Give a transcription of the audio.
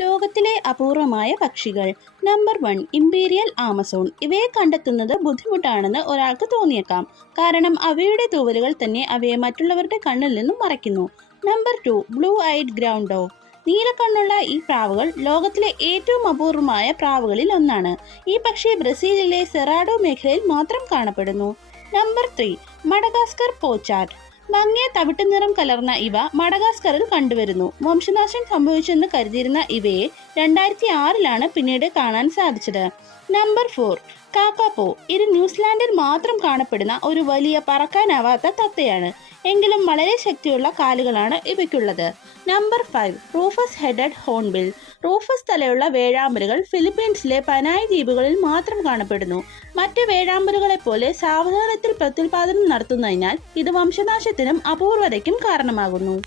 ലോകത്തിലെ അപൂർവമായ പക്ഷികൾ. നമ്പർ വൺ ഇമ്പീരിയൽ ആമസോൺ ഇവയെ കണ്ടെത്തുന്നത് ബുദ്ധിമുട്ടാണെന്ന് ഒരാൾക്ക് തോന്നിയേക്കാം. കാരണം അവയുടെ തൂവലുകൾ തന്നെ അവയെ മറ്റുള്ളവരുടെ കണ്ണിൽ നിന്നും മറയ്ക്കുന്നു. Number two blue eyed ground dove നീലക്കണ്ണുള്ള ഈ പ്രാവുകൾ ലോകത്തിലെ ഏറ്റവും അപൂർവമായ പ്രാവുകളിൽ ഒന്നാണ്. ഈ പക്ഷി ബ്രസീലിലെ സെറാഡോ മേഖലയിൽ മാത്രം കാണപ്പെടുന്നു. നമ്പർ ത്രീ മഡഗാസ്കർ പോച്ചാറ്റ് മങ്ങിയ തവിട്ട് നിറം കലർന്ന ഇവ മടഗാസ്കറിൽ കണ്ടുവരുന്നു. വംശനാശം സംഭവിച്ചെന്ന് കരുതിയിരുന്ന ഇവയെ രണ്ടായിരത്തി ആറിലാണ് പിന്നീട് കാണാൻ സാധിച്ചത്. Number four. കാക്കാപ്പോ. ഇത് ന്യൂസിലാൻഡിൽ മാത്രം കാണപ്പെടുന്ന ഒരു വലിയ പറക്കാനാവാത്ത തത്തയാണ്. എങ്കിലും വളരെ ശക്തിയുള്ള കാലുകളാണ് ഇവയ്ക്കുള്ളത്. Number five rufous headed hornbill rufous തലയുള്ള വേഴാമ്പലുകൾ ഫിലിപ്പീൻസിലെ പനായ് ദ്വീപുകളിൽ മാത്രം കാണപ്പെടുന്നു. മറ്റ് വേഴാമ്പലുകളെ പോലെ സാവധാനത്തിൽ പ്രത്യുൽപാദനം നടത്തുന്നതിനാൽ ഇത് വംശനാശത്തിനും അപൂർവതയ്ക്കും കാരണമാകുന്നു.